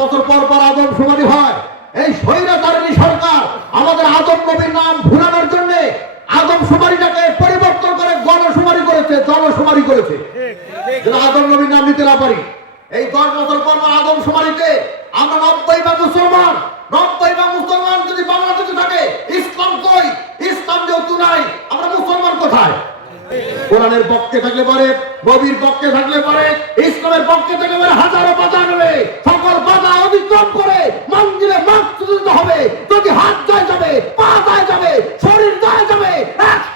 বছর পর পর আদমশুমারি হয়। এই স্বৈরাচারী সরকার আমাদের আদম নবীর নাম ভুলানোর জন্য আদমশুমারিটাকে পরিবর্তন করে গণশুমারি করেছে, জনশুমারি করেছে, যেন আদম নবীর নাম নিতে না পারি। এই 10 বছর পর আদমশুমারিতে আমরা 90 ভাগ মুসলমান, 90 ভাগ মুসলমান যদি বাংলাদেশে থাকে, ইসলাম কই? ইসলাম যেহেতু নাই, আমরা মুসলমান কোথায়? কোরআনের পক্ষে থাকলে পারে, নবীর পক্ষে থাকলে পারে, ইসলামের পক্ষে থাকলে পারে, হাজারো বাধা নেবে, সকল বাধা অতিক্রম করে মন্দিরে মাকসুদ হবে। যদি হাত যায় যাবে, পা যায় যাবে, শরীর যায় যাবে,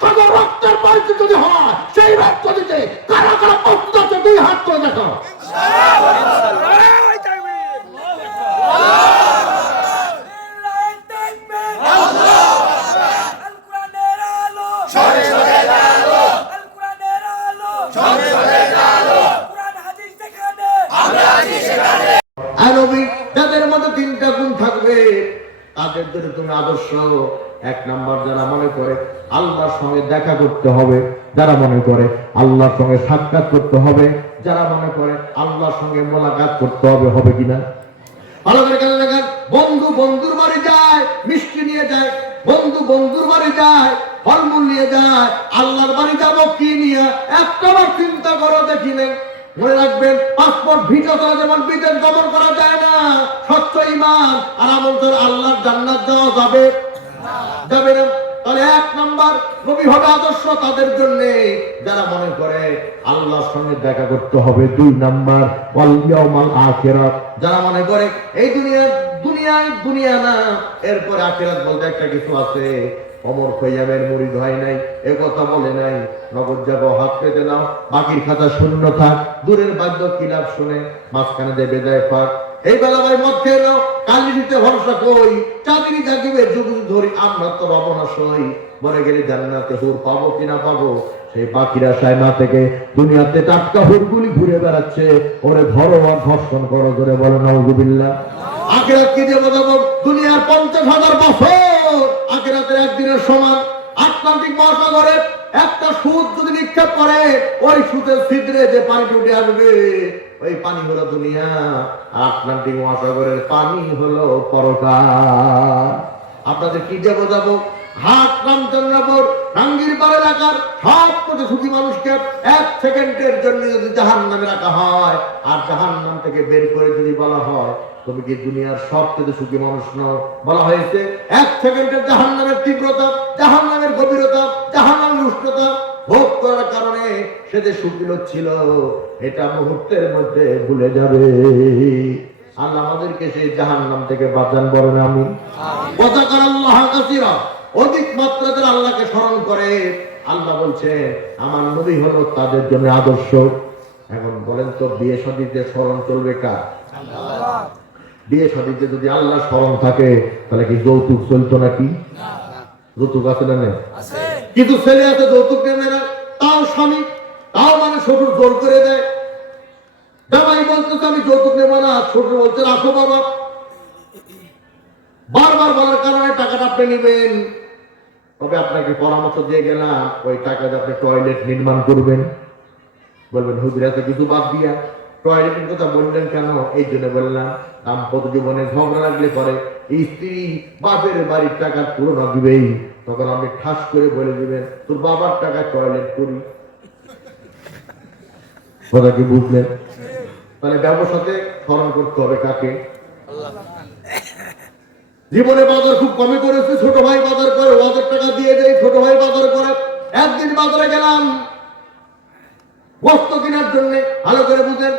100 রক্তের পরিচয় যদি হয়, সেই রক্ত দিতে কারা কারা প্রস্তুত আছে? 2 হাত করে দেখো। যাদের মধ্যে 3টা গুণ থাকবে তাদের জন্য তুমি আদর্শ। 1 নাম্বার, যারা মনে করে আল্লাহর সঙ্গে দেখা করতে হবে, যারা মনে করে আল্লাহর সঙ্গে সাক্ষাৎ করতে হবে, যারা মনে করে আল্লাহর সঙ্গে মোলাকাত করতে হবে, হবে কিনা? ভালো করে কেন দেখেন, বন্ধু বন্ধুর বাড়ি যায়, মিষ্টি নিয়ে যায়, বন্ধু বন্ধুর বাড়ি যায়, ফলমূল নিয়ে যায়, আল্লাহর বাড়ি যাবো কি নিয়ে? একটাবার চিন্তা করো দেখিলেন। মনে রাখবেন, পাসপোর্ট ভিসা ছাড়া যেমন বিদেশ গমন করা যায় না, সত্য ঈমান আর আমল করে আল্লাহর জান্নাত যাওয়া যাবে যাবে না। তাহলে 1 নাম্বার, নবী হবে আদর্শ তাদের জন্য যারা মনে করে আল্লাহর সঙ্গে দেখা করতে হবে। 2 নাম্বার, ওয়াল ইয়াউমাল আখিরাত, যারা মনে করে এই দুনিয়া না, এরপরে আখিরাত বলতে একটা কিছু আছে। অমর খৈয়ামের মুরিদ হয় নাই, এ কথা বলে নাই, নগদ যাবো হাত পেতে নাও, বাকির খাতা শূন্য থাক, দূরের বাদ্য কিলাপ শুনে মাঝখানে দেবে যায় ফাঁক। এই বেলা ভাই মদ খেয়ে নাও, কালি দিতে ভরসা কই, চাঁদিনী জাগিবে যুগ ধরি, আমরা তো রব না সই। মরে গেলে জান্নাতে হুর পাবো কিনা পাবো, সেই বাকিরা সাইমা থেকে দুনিয়াতে টাটকা হুরগুলি ঘুরে বেড়াচ্ছে। ওরে ধরো আর ধর্ষণ করো, ধরে বলো নাউযুবিল্লাহ। আখিরাত কি দিয়ে বোঝাবো? দুনিয়ার 50,000 বছর আখিরাতের একদিনের সমান। আটলান্টিক মহাসাগরে একটা সুদ যদি নিক্ষেপ করে, ওই সুদের ছিদ্রে যে পানিটি উঠে আসবে, ওই পানি হলো দুনিয়া। আটলান্টিক মহাসাগরের পানি হলো পরকাল। আপনাদের কি যে বোঝাবো? হাট, রামচন্দ্রপুর, টাঙ্গিরপাড় এলাকার সব কোটি সুখী মানুষকে 1 সেকেন্ডের জন্য যদি জাহান্নামে রাখা হয়, আর জাহান্নাম থেকে বের করে যদি বলা হয় তুমি কি দুনিয়ার সবচেয়ে সুখী মানুষ নও, বলা হয়েছে 1 সেকেন্ডের জাহান্নামের তীব্রতা, জাহান্নামের গভীরতা, জাহান্নামের উষ্ণতা ভোগ করার কারণে সে যে সুখী ছিল, এটা মুহূর্তের মধ্যে ভুলে যাবে। আল্লাহ আমাদেরকে সেই জাহান্নাম থেকে বাঁচান, বলেন আমিন। ওয়াযাকার আল্লাহ কাসীরা, অধিক মাত্রাতে আল্লাহকে স্মরণ করে। আল্লাহ বলছে আমার নবী হলো তাদের জন্য আদর্শ। এখন বলেন তো, বিয়ে শাদীতে স্মরণ চলবে কার? আল্লাহ। বিয়ে শাদীতে যদি আল্লাহ স্মরণ থাকে, তাহলে কি যৌতুক চলতো নাকি? যৌতুক আছে না? কিন্তু ছেলে আছে যৌতুক নেবে না, তাও স্বামী, তাও মানে শ্বশুর জোর করে দেয়। জামাই বলতেছে আমি যৌতুক নেবো না, শ্বশুর বলছে রাখো বাবা। বারবার বলার কারণে টাকাটা আপনি নেবেন। তবে আপনাকে পরামর্শ দিয়ে গেলাম, ওই টাকাতে আপনি টয়লেট নির্মাণ করবেন। বলবেন হুজুর এত কিছু বাদ দিয়া টয়লেটের কথা বললেন কেন? এই জন্য বললাম, দাম্পত্য জীবনে ঝগড়া লাগলে পরে স্ত্রী বাপের বাড়ির টাকা পুরোনো দিবেই, তখন আপনি ঠাস করে বলে দিবেন তোর বাবার টাকায় টয়লেট করি। কথা কি বুঝলেন? তাহলে ব্যবসাতে স্মরণ করতে হবে কাকে? জীবনে বাজার খুব কমই করেছে, ছোট ভাই বাজার করে, ওদের টাকা দিয়ে দেয়, ছোট ভাই বাজার করে। একদিন বাজারে গেলাম গোস্ত কেনার জন্য। ভালো করে বুঝেন,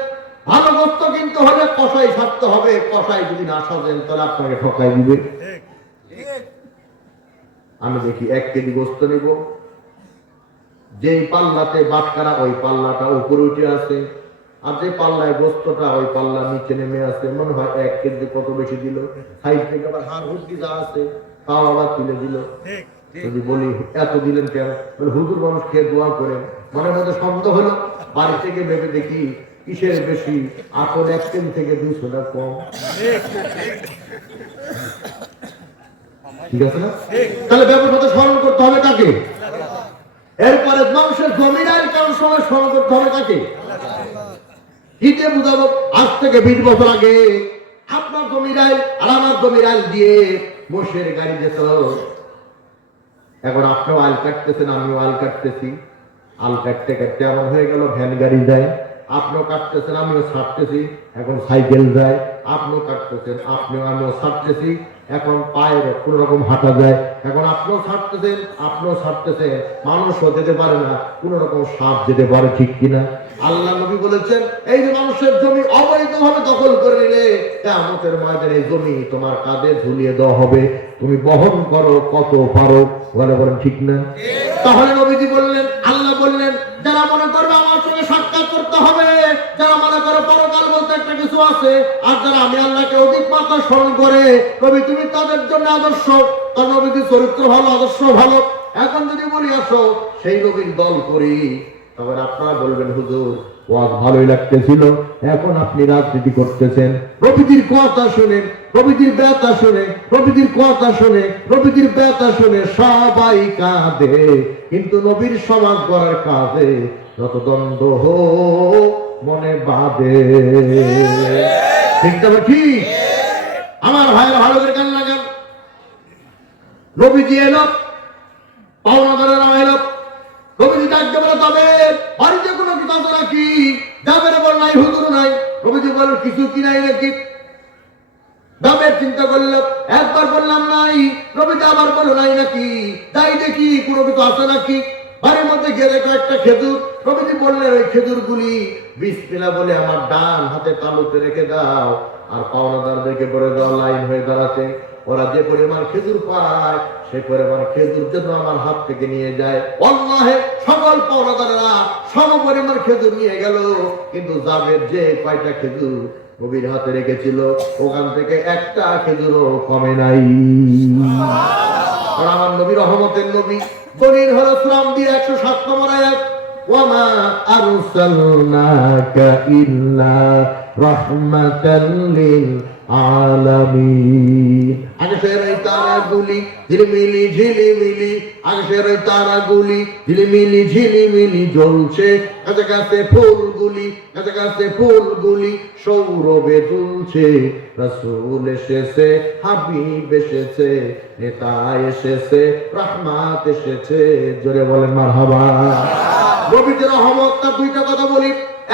ভালো গোস্ত কিনতে হলে কষাই সারতে হবে। কষাই যদি না সাজেন তাহলে আপনাকে ঠকাই দিবে। আমি দেখি 1 কেজি গোস্ত নিব, যেই পাল্লাতে বাটকারা ওই পাল্লাটা উপরে উঠে আছে, আর যে পাল্লায় গোস্তটা ওই পাল্লা নিচে নেমে আছে। মনে হয় 1 কেজি কত বেশি দিল, সাইড থেকে আবার হাড় হুড্ডি যা আছে তাও আবার তুলে দিল। যদি বলি এত দিলেন কেন? হুজুর মানুষ খেয়ে দোয়া করেন। মনের মধ্যে সন্দেহ হলো, বাড়ি থেকে ভেবে দেখি কিসের বেশি, আসল 1 কেজি থেকে 200 টাকা কম। ঠিক আছে না? তাহলে ব্যবসাটা স্মরণ করতে হবে কাকে? এরপরে মানুষের জমিদার কারোর সময় স্মরণ করতে হবে কাকে? ইতে বুঝাবো, আজ থেকে 20 বছর আগে আপনার জমির আইল আর আমার জমির আইল দিয়ে মোষের গাড়ি যেত। এখন আপনিও আইল কাটতেছেন, আমিও আইল কাটতেছি। আল কাটতে কাটতে এমন হয়ে গেল ভ্যান গাড়ি যায়। আপনিও কাটতেছেন, আমিও ছাড়তেছি। এখন সাইকেল যায়। আপনিও কাটতেছেন, আমিও ছাড়তেছি। এখন পায়ের কোন রকম হাঁটা যায়। এখন আপনিও ছাড়তেছেন, আপনিও ছাড়তেছেন। মানুষও যেতে পারে না, কোন রকম সাপ যেতে পারে, ঠিক কিনা? আল্লাহ নবী বলেছেন, এই যে মানুষের জমি অবৈধভাবে দখল করে নিলে কিয়ামতের ময়দানে এই জমি তোমার কাঁধে ঝুলিয়ে দেওয়া হবে। তুমি বহন করো কত পারো। বলে বলেন ঠিক না? তাহলে নবীজি বললেন, আল্লাহ বললেন, যারা মনে করবে আমার সঙ্গে সাক্ষাৎ করতে হবে, যারা মনে করে পরকাল বলতে একটা কিছু আছে, আর যারা আমি আল্লাহকে অধিক মাত্রা স্মরণ করে, নবী তুমি তাদের জন্য আদর্শ। তার নবীজির চরিত্র ভালো, আদর্শ ভালো। এখন যদি বলি আসো সেই নবীর দল করি, তখন আপনারা বলবেন হুজুর ওয়াজ ভালোই লাগতেছিল, এখন আপনি রাজনীতি করতেছেন। নবীজির কথা শুনে, নবীজির ব্যথা শুনে, নবীজির কথা শুনে, নবীজির ব্যথা শুনে সবাই কাঁদে, কিন্তু নবীর সমাজ গড়ার কাজে যত দ্বন্দ্ব হোক মনে বাঁধে। ঠিক তবে ঠিক আমার ভাইয়ের ভালো করে গান লাগান। নবীজি এলো, পাওনাদারেরা এলো। নবীজি ডাকতে বলে, তবে বাড়িতে কোনো কিছু আছে নাকি? যাবে বল নাই, হুজুর নাই। নবীজি বল কিছু কি নাই নাকি? দামের চিন্তা করলো, একবার বললাম নাই, নবীজি আবার বলো নাই নাকি? তাই দেখি কোনো কিছু আছে নাকি। বাড়ির মধ্যে গেলে কয়েকটা খেজুর। নবীজি বললেন, ওই খেজুর গুলি বিসমিল্লাহ বলে আমার ডান হাতে তালুতে রেখে দাও, আর পাওনাদারদেরকে বলে দাও লাইন হয়ে দাঁড়াতে। ওরা যে পরিমাণ খেজুর পায় সেই পরিমাণ খেজুর যেন আমার হাত থেকে নিয়ে যায়। আল্লাহে সকল পাওনাদারেরা সম পরিমাণ খেজুর নিয়ে গেল, কিন্তু জাবের যে কয়টা খেজুর নবীর হাতে রেখেছিল ওখান থেকে একটা খেজুরও কমে নাই। আর আমার নবী রহমতের নবী। দলিল হলো সূরা দিয়ে 107 নম্বর আয়াত, ওয়ামা আরসালনাকা ইল্লা রাহমাতাল লিল আলামিন। আকাশের এই তারাগুলি ঝিলিমিলি ঝিলিমিলি, আকাশের এই তারাগুলি ঝিলিমিলি ঝিলিমিলি জ্বলছে, কাছে কাছে ফুলগুলি, কাছে কাছে ফুলগুলি সৌরভে দুলছে। রাসূল এসেছে, হাবিব এসেছে, নেতা এসেছে, রহমত এসেছে। জোরে বলেন মারহাবা। নবীজির রহমত তার দুইটা কথা বলি।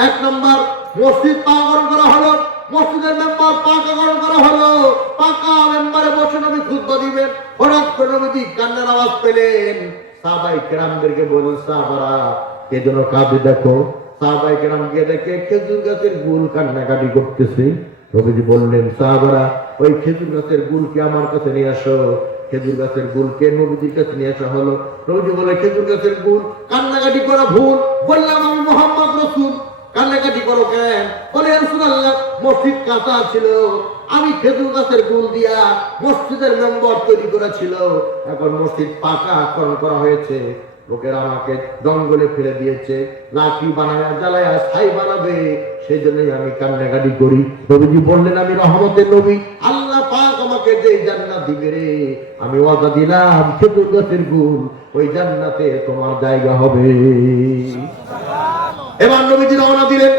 এক নাম্বার, মসজিদ পাকাকরণ করা হলো, মসজিদের মেম্বার পাকাকরণ করা হলো। পাকা মেম্বারে বসে নবী খুতবা দিবেন। হঠাৎ করে নবীজি কান্নার আওয়াজ পেলেন। সাহাবায়ে কেরামদেরকে বললেন, সাহাবারা কে যেন কাঁদে দেখো। সাহাবায়ে কেরাম গিয়ে দেখে খেজুর গাছের গুল কান্নাকাটি করতেছে। নবীজি বললেন, সাহাবারা ওই খেজুর গাছের গুলকে আমার কাছে নিয়ে আসো। খেজুর গাছের গুলকে নবীজির কাছে নিয়ে আসা হলো। নবীজি বলে, খেজুর গাছের গুল কান্নাকাটি করা ভুল। বললাম, আমি মুহাম্মদ রাসূল, কান্নাকাটি করো কেন? বলে, রাসূলুল্লাহ মসজিদ কাঁচা ছিল, আমি খেজুর গাছের গুল দিয়া মসজিদের মেম্বার তৈরি করেছিল, এখন মসজিদ পাকা করা হয়েছে, লোকেরা আমাকে জঙ্গলে ফেলে দিয়েছে, লাঠি বানায় জ্বালায় ছাই বানাবে, সেই জন্যই আমি কান্নাকাটি করি। নবীজি বললেন, আমি রহমতের নবী, আল্লাহ পাক আমাকে যে জান্নাত দিবে রে, আমি ওয়াদা দিলাম খেজুর গাছের গুল ওই জান্নাতে তোমার জায়গা হবে। এবার নবীজি রওনা দিলেন,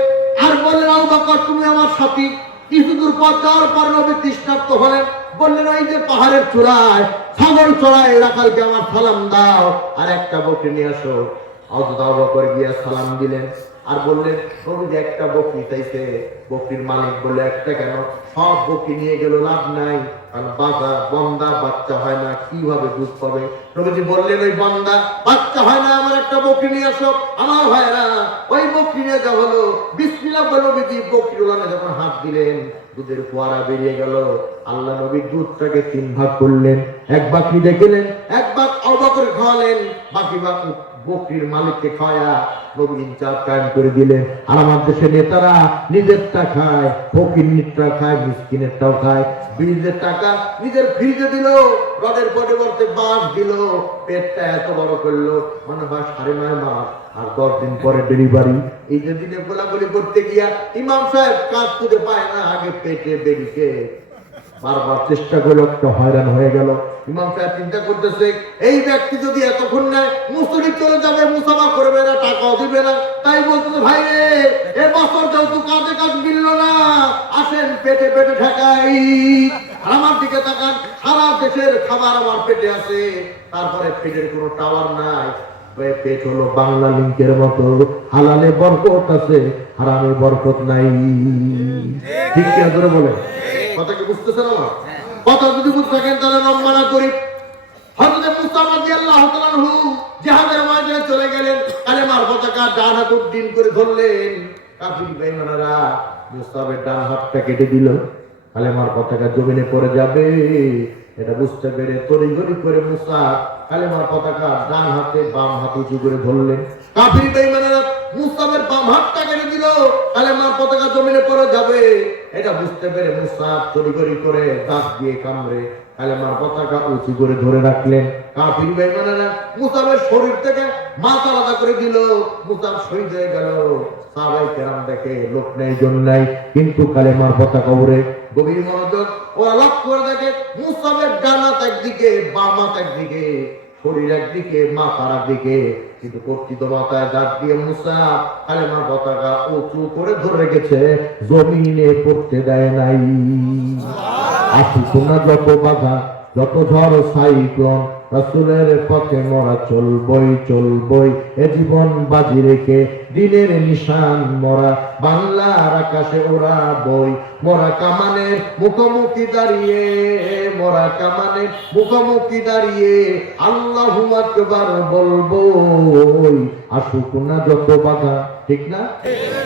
আর বললেন, আবু বকর তুমি আমার সাথী। কিছু দূর পথ যাওয়ার পর নবী তৃষ্ণার্ত হলেন। বললেন, ওই যে পাহাড়ের চূড়ায় ছাগল চড়ায় রাখালকে আমার সালাম দাও, আর একটা বকরি নিয়ে আসো। হযরত আবু বকর গিয়া সালাম দিলেন, আর বললেন, নবীজি একটা বকরি চাইছে। বকরির মালিক বললে, একটা কেন? সব বকরি নিয়ে গেল লাভ নাই, কারণ বন্দা বাচ্চা হয় না, কিভাবে দুধ পাবে? নবীজি বললেন, ওই বন্দা বাচ্চা হয় না, আমার একটা বকরি নিয়ে আসো। আমার ভাইরা ওই বকরি নিয়ে যা হলো, বিসমিল্লাহ বলে নবীজি বকরির উলানে যখন হাত দিলেন, দুধের ফোয়ারা বেরিয়ে গেল। আল্লাহ নবী দুধটাকে 3 ভাগ করলেন, এক ভাগ নিজে খেলেন, এক ভাগ আবু বকর খাওয়ালেন, বাকি ভাগ বকরির মালিককে খাওয়া নবী ইনচার্জ কায়েম করে দিলেন। আর আমার দেশের নেতারা নিজেরটা খায়, ফকিরটা খায়, মিসকিনেরটাও খায়। বীজের টাকা নিজের ফ্রিজে দিল, রডের পরিবর্তে বাঁশ দিল, পেটটা এত বড় করলো, মনে হয় 9.5 মাস, আর 10 দিন পরে ডেলিভারি। এই যে দিনে গোলাগুলি করতে গিয়া ইমাম সাহেব কাজ খুঁজে পায় না, আগে পেটে বেরিকে বারবার চেষ্টা করে একটা হয়রান হয়ে গেল। ইমাম সাহেব চিন্তা করতেছে, এই ব্যক্তি যদি এতক্ষণ নেয় মুসলিম চলে যাবে, মুসাফা করবে না, টাকাও দিবে না। তাই বলতেছে, ভাই রে, এ বছর যেহেতু কাজে কাজ মিলল না, আসেন পেটে পেটে ঠেকাই। আমার দিকে তাকান, সারা দেশের খাবার আমার পেটে আছে, তারপরে পেটের কোনো টাওয়ার নাই। পেট হলো বাংলা লিঙ্কের মতো, হালালে বরকত আছে, হারামে বরকত নাই। ঠিক কি ধরে বলে কথা কি বুঝতেছেন? আমার কথা যদি বুঝতে থাকেন তাহলে রম্মানা করি। হযরত মুসা রাদিয়াল্লাহু তাআলা আনহু জিহাদের ময়দানে চলে গেলেন, কালেমার পতাকা ডান হাতে উড্ডীন করে ধরলেন। কাফির বেঈমানেরা মুসাবের ডান হাতটা কেটে দিল, কালেমার পতাকা জমিনে পড়ে যাবে এটা বুঝতে পেরে তড়িঘড়ি করে মুসা কালেমার পতাকা ডান হাতে বাম হাত উঁচু করে ধরলেন। কাফির বেঈমানেরা মুসাবের বাম হাতটা কেটে দিল, কালেমার পতাকা জমিনে পড়ে যাবে এটা বুঝতে পেরে মুসা তড়িঘড়ি করে দাঁত দিয়ে কামড়ে কালেমার পতাকা উঁচু করে ধরে রাখলেন। কাফির বেঈমানেরা মুসাবের শরীর থেকে মাথা আলাদা করে দিল, মুসাব শহীদ হয়ে গেল। সাহাবায়ে কেরাম দেখে লোক নেই জন নাই, কিন্তু কালেমার পতাকা উড়ে। গভীর মনোযোগ, ওরা লক্ষ্য করে দেখে মুসাবের ডান হাত একদিকে, বাম হাত একদিকে, শরীর একদিকে, মাথা একদিকে, কিন্তু কর্তৃত মাথায় দাঁত দিয়ে মুসা কালেমার পতাকা উঁচু করে ধরে রেখেছে, জমিনে পড়তে দেয় নাই। আসুক না যত বাধা, যত ঝড় সাইক্লোন, রাসূলের পথে মোরা চলবই চলবই, এ জীবন বাজি রেখে দিনের নিশান মোরা, বাংলার আকাশে ওরা বই, মোরা কামানের মুখোমুখি দাঁড়িয়ে, মোরা কামানের মুখোমুখি দাঁড়িয়ে আল্লাহু আকবার বলবো। আসুক না যত বাধা, ঠিক না?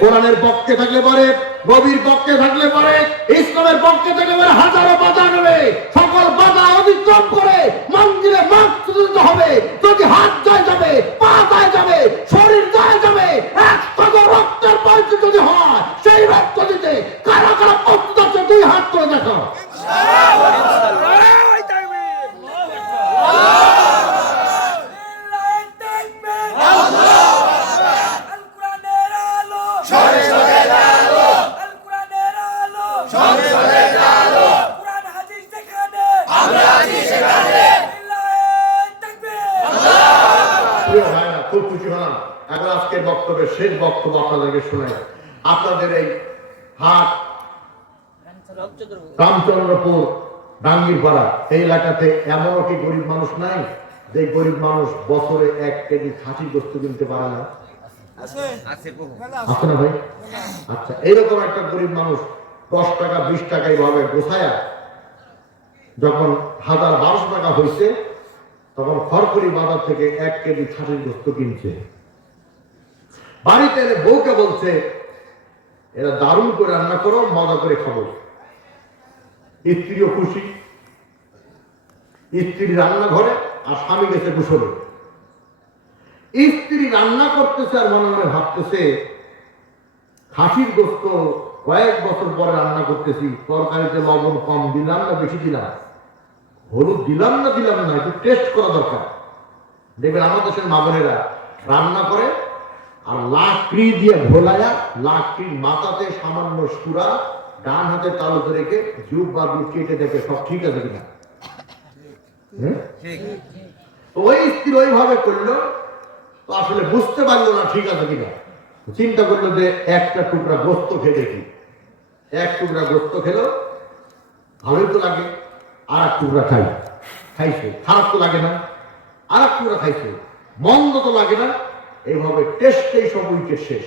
কোরআনের পক্ষে থাকলে পারে, নবীর পক্ষে থাকলে পারে, ইসলামের পক্ষে থাকলে পারে, হাজারো বাধা নেবে, সকল বাধা অতিক্রম করে মন্দিরে মাকসুদ হবে। যদি হাত যায় যাবে, পা যায় যাবে, শরীর যায় যাবে, এক কদর রক্তের পয়সা যদি হয়, সেই রক্ত দিতে কারা কারা প্রস্তুত আছে? দুই হাত করে দেখো। খুব খুশি হলাম। এখন আজকের বক্তব্যের শেষ বক্তব্য আপনাদেরকে শোনাই। আপনাদের এই হাট রামচন্দ্রপুর ডাঙ্গিরপাড়া এই এলাকাতে এমন কি গরিব মানুষ নাই যে গরিব মানুষ বছরে 1 কেজি খাসির গোশত কিনতে পারে না? আছে না ভাই? আচ্ছা, এইরকম একটা গরিব মানুষ 10 টাকা 20 টাকা এইভাবে গোছায়া যখন 1000-1200 টাকা হয়েছে, তখন খড়খড়ি বাজার থেকে 1 কেজি খাসির গোশত কিনছে। বাড়িতে এনে বউকে বলছে, এরা দারুণ করে রান্না করো, মজা করে খাবো। স্ত্রীও খুশি, স্ত্রী রান্নাঘরে আর স্বামী গেছে গোসলে। স্ত্রী রান্না করতেছে আর মনে মনে ভাবতেছে, খাসির গোশত কয়েক বছর পরে রান্না করতেছি, তরকারিতে লবণ কম দিলাম না বেশি দিলাম, হলুদ দিলাম না একটু টেস্ট করা দরকার। দেখবেন আমার দেশের মা বোনেরা রান্না করে আর লাকড়ি দিয়ে ভোলায়া, লাকড়ির মাথাতে সামান্য সুরা, ডান হাতে তালুতে রেখে জুব বা দুধ কেটে দেখে সব ঠিক আছে কিনা। ওই স্ত্রী ওইভাবে করলো, তো আসলে বুঝতে পারলো না ঠিক আছে কিনা। চিন্তা করলো যে একটা টুকরা গোস্ত খেয়ে দেখি। এক টুকরা গোস্ত খেলো, ভালোই তো লাগে, আর এক টুকরা খাইছে, খারাপ তো লাগে না। আর এক টুকরা খাইছে, মন্দ তো লাগে না। এইভাবে টেস্টেই সব উইকেট শেষ।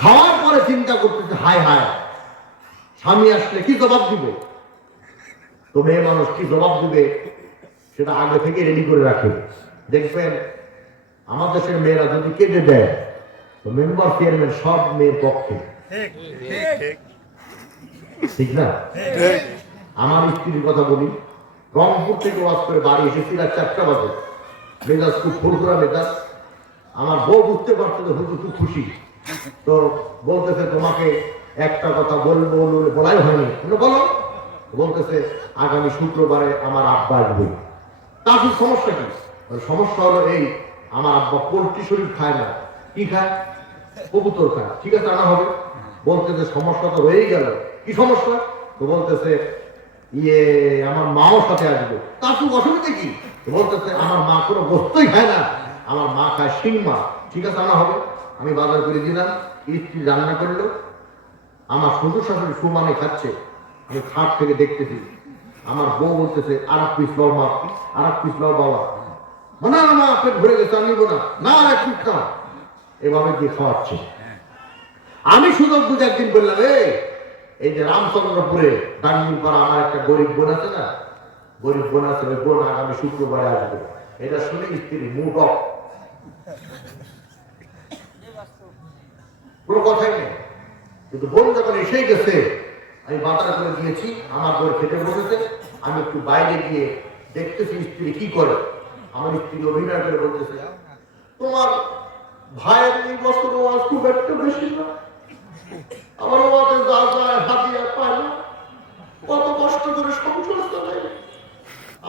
খাওয়ার পরে চিন্তা করতেছে, হায় হায়, স্বামী আসলে কি জবাব দিবে? তো মেয়ে মানুষ কি জবাব দিবে সেটা আগে থেকে রেডি করে রাখে। দেখবেন আমার দেশের মেয়েরা যদি কেটে দেয়, তো মেম্বার চেয়ারম্যান সব মেয়ের পক্ষে, ঠিক না? আমার স্ত্রীর কথা বলি, রংপুর থেকে ওয়াজ করে বাড়ি এসেছি রাত 4টা বাজে, মেজাজ খুব ফুরফুরা মেজাজ। আমার বউ বুঝতে পারছে যে হুজুর খুব খুশি, তো বলতেছে তোমাকে একটা কথা বলবো, বলাই হয়নি, বলো। বলতেছে আগামী শুক্রবারে আমার আব্বা আসবে। তার সমস্যা কি? সমস্যা হলো এই, আমার আব্বা পোল্ট্রি শরীর খায় না। কি খায়? কবুতর খায়। ঠিক আছে, আনা হবে। বলতেছে সমস্যা তো হয়েই গেল। কি সমস্যা? তো বলতেছে ইয়ে আমার মাও সাথে আসবে। তার তো অসুবিধা কি? তো বলতেছে আমার মা কোনো বস্তুই খায় না, আমার মা খায় শিং মাছ। ঠিক আছে আনা হবে। আমি বাজার করে দিলাম, স্ত্রী রান্না করলো, আমার শ্বশুর শাশুড়ি সুমানে খাচ্ছে, আমি খাট থেকে দেখতেছি। আমার বউ বলতেছে আর এক পিস লও মা, আর এক পিস লও বাবা। না না মা পেট ভরে গেছে আমি নিবো না, না এক পিস খাও। এভাবে দিয়ে খাওয়াচ্ছে। আমি সুযোগ বুঝে একদিন বললাম এই যে রামচন্দ্রপুরে ডাঙ্গিপাড়া আমার একটা গরিব বোন আছে না, গরিব বোন আছে, ওই বোন আগামী শুক্রবারে আসবে। এটা শুনে স্ত্রী মুড অফ, কোনো কথাই নেই। কিন্তু বোন যখন এসেই গেছে, আমি বাজার করে দিয়েছি, আমার বোন খেতে বসেছে, আমি একটু বাইরে গিয়ে দেখতেছি স্ত্রী কি করে। আমার স্ত্রী অভিনয় করে বলতেছে তোমার ভাইয়ের এই বছর ওয়াজ খুব একটা বেশি না, আমার ওয়াজে যা যায় হাতিয়া পায় না, কত কষ্ট করে সংসার চালাই,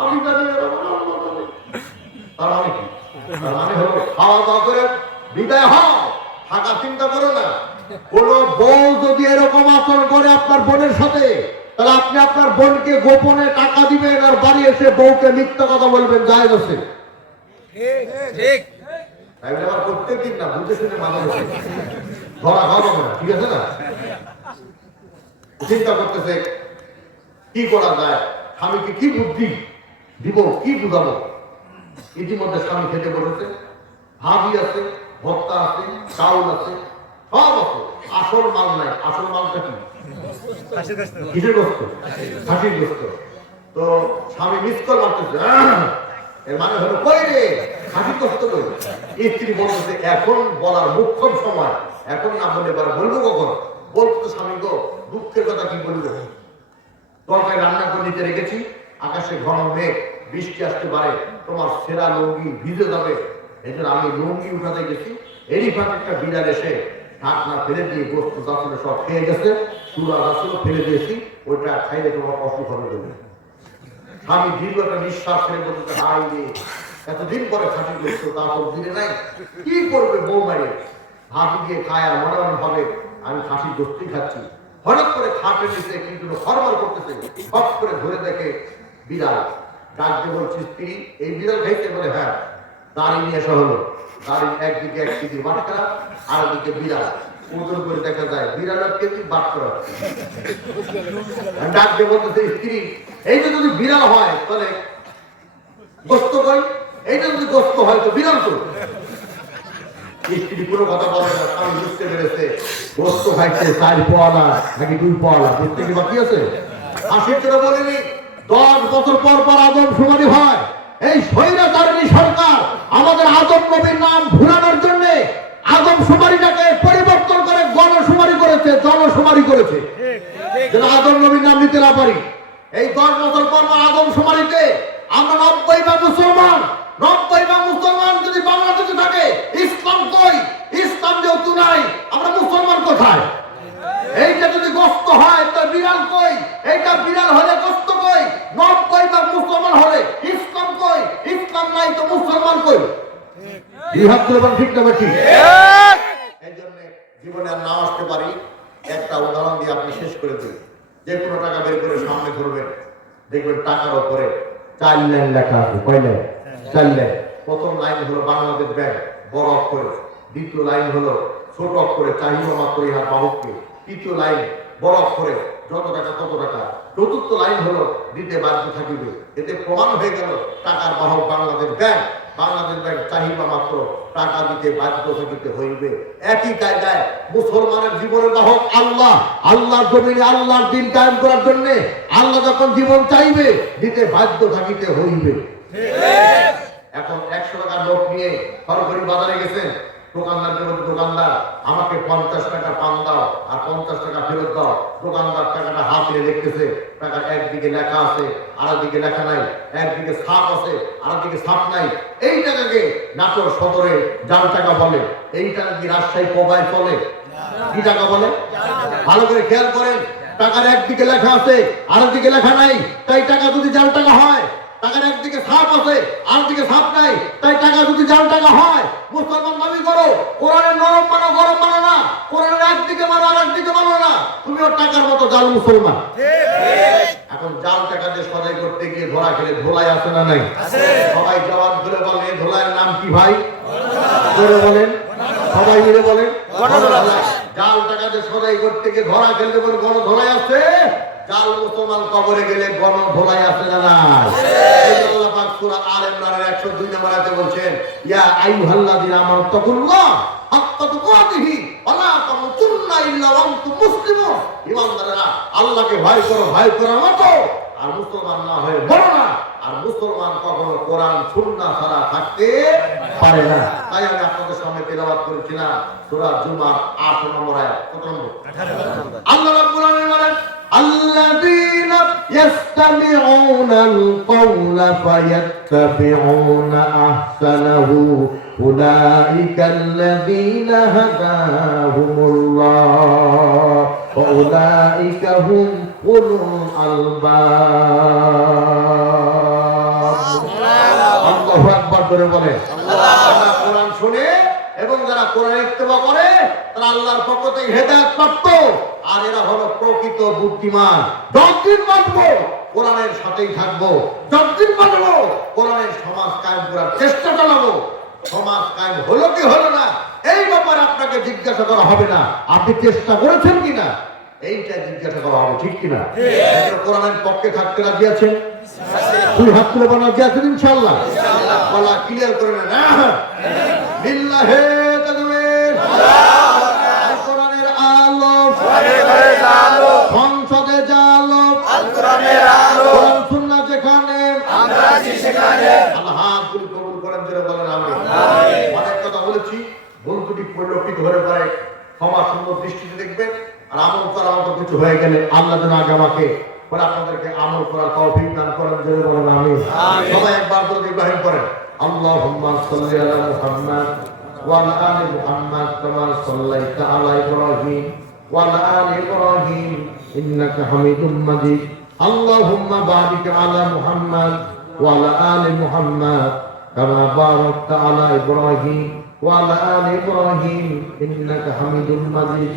আমি জানি আর আমার আল্লাহ জানে। তার মানে কি? তার মানে হলো খাওয়া দাওয়া করে বিদায় হও, থাকা চিন্তা করো না। কোন বউ যদি এরকম আচরণ করে আপনার বোনের সাথে, তাহলে আপনি আপনার বোনকে গোপনে টাকা দিবেন আর বাড়ি এসে বউকে মিথ্যা কথা বলবেন, জায়েজ আছে। ঠিক তাই আবার প্রত্যেক দিন না, বুঝে শুনে মানুষ ধরা খাওয়া যাবে না, ঠিক আছে না? চিন্তা করতেছে কি করা যায়, স্বামীকে কি বুদ্ধি দিব, কি বুঝাবো। ইতিমধ্যে স্বামী খেতে বসেছে, ভাবি আছে, ভর্তা আছে, চাউল আছে, সব আছে, আসল মাল নাই। আসল মালটা কি? কিসের গোস্ত? খাসির গোস্ত। তো স্বামী মিস কল মারতেছে, এর মানে হলো কই রে খাসির গোস্ত কই? স্ত্রী বলতেছে এখন বলার মুখ্যম সময়, এখন না বললে এবার বলবো কখন? বলতো স্বামী গো দুঃখের কথা কি বলবো, তরকারি রান্না করে নিতে রেখেছি, আকাশে ঘন মেঘ, বৃষ্টি আসতে পারে, তোমার সেরা লুঙ্গি ভিজে যাবে, এই জন্য আমি লুঙ্গি উঠাতে গেছি। এরই ফাঁকে একটা বিড়াল এসে ঢাকনা ফেলে দিয়ে গোস্ত যাচ্ছিল সব খেয়ে গেছে, চুলা যাচ্ছিল ফেলে দিয়েছি, ওইটা খাইলে তোমার অসুখ হবে বলে। স্বামী দীর্ঘ একটা নিঃশ্বাস ফেলে বলতে হাই রে, এতদিন পরে খাসি গোস্ত তারপর দিলে নাই, কি করবে বউ মারে? ভাবি গিয়ে খায় আর মনে মনে হবে আমি খাসির গোস্তই খাচ্ছি। হঠাৎ করে খাটে নিচে কিন্তু খরবার করতেছে, হট করে ধরে দেখে বিড়াল। ডাক দিয়ে বলছি স্ত্রী এই বিড়াল খাইতে? বলে হ্যাঁ। দাড়ি নিয়ে আসা হলো, দাড়ির একদিকে 1 কেজি বাটকা, আর দিকে বিড়াল। ওজন করে দেখা যায় বিড়ালের কেজি বাটকা। ডাক দিয়ে বলতেছে স্ত্রী এই যে যদি বিড়াল হয় তাহলে গোস্ত কই? এইটা যদি গোস্ত হয় তো বিড়াল তো। স্ত্রী কোনো কথা বলে না, আমি বুঝতে পেরেছে গোস্ত খাইছে 4 পাওয়ালা নাকি 2 পাওয়ালা, বুঝতে কি বাকি আছে? আশির জন্য বলিনি 10 বছর পর পর আদম শুমারি হয়। এই স্বৈরাচারী সরকার আমাদের আদম নবীর নাম ভুলানোর জন্য আদম শুমারিটাকে পরিবর্তন করে গণশুমারি করেছে, জনশুমারি করেছে, যেন আদম নবীর নাম নিতে না পারি। এই 10 বছর পর আদম শুমারিতে আমরা 90 মুসলমান, 90 মুসলমান যদি বাংলাদেশে থাকে, ইসলাম কই? ইসলাম যেহেতু নাই, আমরা মুসলমান কোথায়? এইটা যদি গোস্ত হয় তো বিড়াল কই? এইটা বিড়াল হলে গোস্ত কই? 90 মুসলমান হলে ইসলাম কই? ইসলাম নাই তো মুসলমান কই? ঠিক না ঠিক? এই জন্য জীবনে আর না আসতে পারি, একটা উদাহরণ দিয়ে আপনি শেষ করে দিন। যে কোনো টাকা বের করে সামনে ধরবেন, দেখবেন টাকার উপরে 4 লাইন লেখা আছে। কয় লাইন? 4 লাইন। প্রথম লাইন হলো বাংলাদেশ ব্যাংক বড় অক্ষরে, দ্বিতীয় লাইন হলো ছোট অক্ষরে চাহিদা মাত্র ইহার বাহককে, তৃতীয় লাইন বড় অক্ষরে যত টাকা তত টাকা, চতুর্থ লাইন হলো দিতে বাধ্য থাকিবে। এতে প্রমাণ হয়ে গেল টাকার বাহক বাংলাদেশ ব্যাংক। বাংলাদেশ ব্যাংক চাহিদা মাত্র টাকা দিতে বাধ্য থাকিতে হইবে। একই কায়দায় মুসলমানের জীবনের বাহক আল্লাহ। আল্লাহর জমিনে আল্লাহর দিন কায়েম করার জন্য আল্লাহ যখন জীবন চাইবে দিতে বাধ্য থাকিতে হইবে। এখন 100 টাকার নোট নিয়ে সরকারি বাজারে গেছেন, দোকানদারকে বলতে দোকানদার আমাকে 50 টাকা পান দাও আর 50 টাকা ফেরত দাও। দোকানদার টাকাটা হাত নিয়ে দেখতেছে, টাকা একদিকে লেখা আছে আর দিকে লেখা নাই, একদিকে ছাপ আছে আর দিকে ছাপ নাই। এই টাকাকে নাটোর সদরে জাল টাকা বলে। এই টাকা কি রাজশাহী পবায় চলে? কি টাকা বলে? ভালো করে খেয়াল করেন, টাকার একদিকে লেখা আছে আর দিকে লেখা নাই, তাই টাকা যদি জাল টাকা হয়। টাকার একদিকে ছাপ আছে আর দিকে ছাপ নাই, তাই টাকা যদি জাল টাকা হয়। মুসলমান দাবি করো কোরআনের নরম মানো গরম মানো না, কোরআনের একদিকে মানো আর একদিকে মানো না, তুমি ওর টাকার মতো জাল মুসলমান। এখন জাল টাকা দিয়ে সদাই করতে গিয়ে ধরা খেলে ধোলাই আছে না নাই? সবাই জবাব করে বলে ধোলাইয়ের নাম কি ভাই? করে বলেন, সবাই মিলে বলেন জাল টাকা দিয়ে সদাই করতে গিয়ে ধরা খেলে বলে গণ ধোলাই আছে। জাল মুসলমান কবরে গেলে গণ ধোলাই আছে না নাই? আল্লাহ পাক সূরা আলে ইমরানের 102 নম্বর আয়াতে বলছেন ইয়া আইয়ুহাল্লাযিনা আমানু তাকুল্লাহ হাক্কা তুকাতিহি ওয়া লা তামুতুন্না ইল্লা ওয়া আনতুম মুসলিমুন। ঈমানদারেরা আল্লাহকে ভয় করো, ভয় করার মতো, আর মুসলমান না হয়ে বলো না। আর মুসলমান কখনো কোরআন সুন্নাহ ছাড়া থাকতে পারে না। তাই আমি আপনাদের সামনে তেলাওয়াত করেছিলাম সূরা জুমার 8 নম্বর আয়াত। কত নম্বর? 18 আল্লাহ রাব্বুল আলামিন বলেন الذين يستمعون القول فيتبعون أحسنه أولئك الذين هداهم الله وأولئك هم أولو الألباب الله أكبر করে বলে যারা কোরআন শুনে এবং যারা কোরআন ইত্তেবা করে তারা আল্লাহর পক্ষ থেকে হেদায়েত প্রাপ্ত। আর এরা হলো প্রকৃত বুদ্ধিমান। যতদিন বাঁচবো কোরআনের সাথেই থাকবো, যতদিন বাঁচবো কোরআনের সমাজ কায়েম করার চেষ্টা চালাবো। সমাজ কায়েম হলো কি হলো না এই ব্যাপারে আপনাকে জিজ্ঞাসা করা হবে না, আপনি চেষ্টা করেছেন কিনা এইটা জিজ্ঞাসা করা হবে, ঠিক কিনা? কোরআনের পক্ষে থাকতে রাজি আছেন? তুই হাত তুলে বানা রাজি আছেন ইনশাআল্লাহ? বলা ক্লিয়ার করে না লিল্লাহি তাকবীর। কোরআনের আলো সংসদে জালো, কোরআন সুন্নাহ যেখানে আমরা আছি সেখানে আল্লাহ হাতগুলো কবুল করেন। যারা বলেন আমিন। অনেক কথা বলেছি, ভুল ত্রুটি পরিলক্ষিত হতে পারে, ক্ষমা সুন্দর দৃষ্টিতে দেখবেন। আর আমল করার মতো কিছু হয়ে গেলে আল্লাহ যেন আগে আমাকে আপনাদেরকে আমল করার তৌফিক দান করেন। যারা বলেন আমিন। সবাই একবার দরুদ ইব্রাহিম করেন। আল্লাহুম্মা সাল্লি আলা মুহাম্মাদ ওয়া আলা আলি মুহাম্মাদ কামা সাল্লাইতা আলা ইব্রাহিম ওয়া আলা আলি ইব্রাহিম ইন্নাকা হামিদুম মাজিদ। আল্লাহুম্মা বারিক আলা মুহাম্মাদ ওয়া আলা আলি মুহাম্মাদ কামা বারাকতা আলা ইব্রাহিম ওয়া আলা আলি ইব্রাহিম ইন্নাকা হামিদুম মাজিদ।